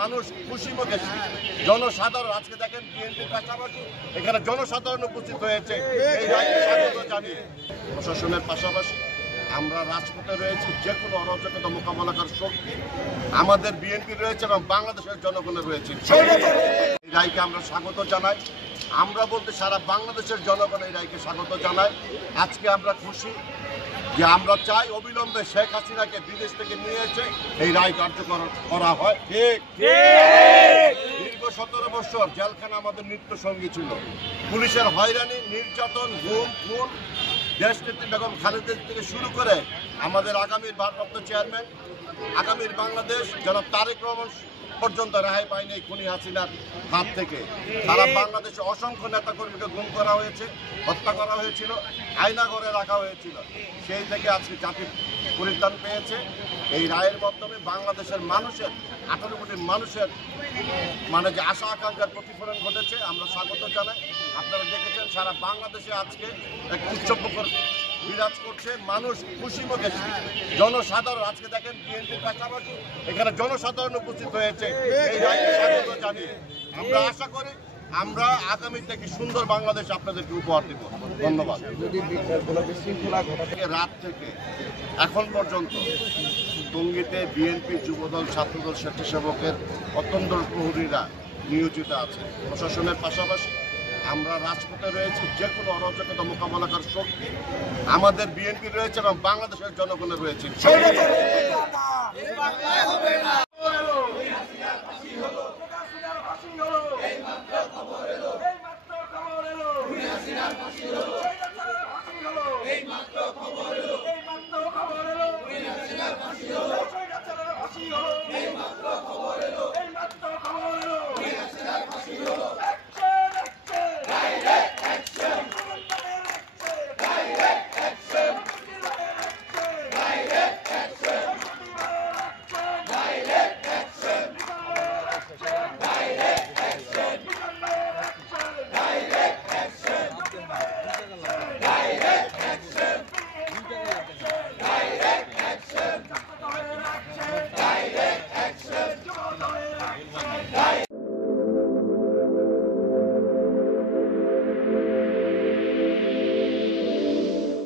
মানুষ খুশি মুখে, জনসাধারণ আজকে দেখেন বিএনপির পাশাপাশি এখানে জনসাধারণ উপস্থিত হয়েছে এই রায়কে স্বাগত জানিয়ে। প্রশাসনের পাশাপাশি আমরা রাজপথে রয়েছি, যে কোনো অরাজকতা মোকাবেলা করার শক্তি আমাদের বিএনপি রয়েছে এবং বাংলাদেশের জনগণের রয়েছে। এই রায়কে আমরা স্বাগত জানাই। আমরা বলতে সারা বাংলাদেশের জনগণ এই রায়কে স্বাগত জানায়। আজকে আমরা খুশি যে আমরা চাই অবিলম্বে শেখ হাসিনাকে বিদেশ থেকে নিয়ে এসে এই রায় কার্যকর করা হয়। ঠিক দীর্ঘ 17 বছর জেলখানা আমাদের নিত্য সঙ্গী ছিল। পুলিশের হয়রানি, নির্যাতন, গুম, খুন, দেশনেত্রী বেগম খালেদা থেকে শুরু করে আমাদের আগামীর ভারপ্রাপ্ত চেয়ারম্যান, আগামীর বাংলাদেশ জনাব তারেক রহমান পর্যন্ত রেহাই পায়নি এই খুনি হাসিনার হাত থেকে। সারা বাংলাদেশে অসংখ্য নেতাকর্মীকে গুম করা হয়েছে, হত্যা করা হয়েছিল, আয়নাঘরে রাখা হয়েছিল। সেই থেকে আজকে জাতি পরিত্রাণ পেয়েছে। এই রায়ের মাধ্যমে বাংলাদেশের মানুষের 18 কোটি মানুষের যে আশা আকাঙ্ক্ষার প্রতিফলন ঘটেছে। আমরা স্বাগত জানাই। আপনারা দেখেছেন সারা বাংলাদেশে আজকে এক উৎসবমুখর বিরাজ করছে, মানুষ খুশি মুখে, জনসাধারণ আজকে দেখেন বিএনপির পাশাপাশি এখানে জনসাধারণ উপস্থিত হয়েছে এই রায়কে স্বাগত জানিয়ে। আমরা আশা করি আমরা আগামীতে একটি সুন্দর বাংলাদেশ আপনাদেরকে উপহার দেব। ধন্যবাদ। রাত থেকে এখন পর্যন্ত টঙ্গীতে বিএনপি, যুবদল, ছাত্রদল, স্বেচ্ছাসেবকের অত্যন্ত প্রহরীরা নিয়োজিত আছে। প্রশাসনের পাশাপাশি আমরা রাজপথে রয়েছি, যে কোনো অরাজকতা মোকাবেলা করার শক্তি আমাদের বিএনপি রয়েছে এবং বাংলাদেশের জনগণের রয়েছে।